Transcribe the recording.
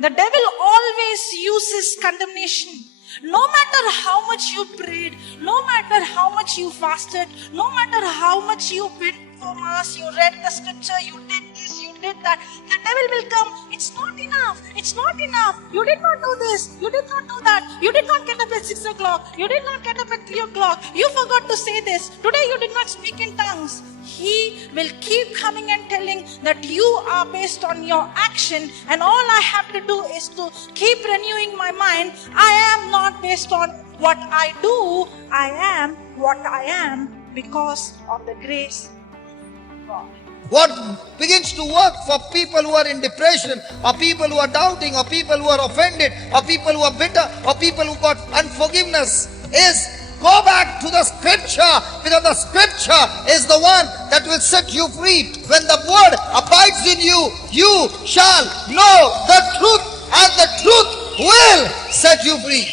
The devil always uses condemnation. No matter how much you prayed, no matter how much you fasted, no matter how much you went for mass, you read the scripture, you did this, you did that, the devil will come. It's not enough. It's not enough. You did not do this. You did not do that. You did not get up at 6 o'clock. You did not get up at 3 o'clock. You forgot to say this. Today you did not speak in tongues. He will keep coming and telling that you are based on your action, and all I have to do is to keep renewing my mind. I am not based on what I do. I am what I am because of the grace of God. What begins to work for people who are in depression, or people who are doubting, or people who are offended, or people who are bitter, or people who got unforgiveness is go back to the scripture, because the scripture is the one that will set you free. When the word abides in you, you shall know the truth, and the truth will set you free.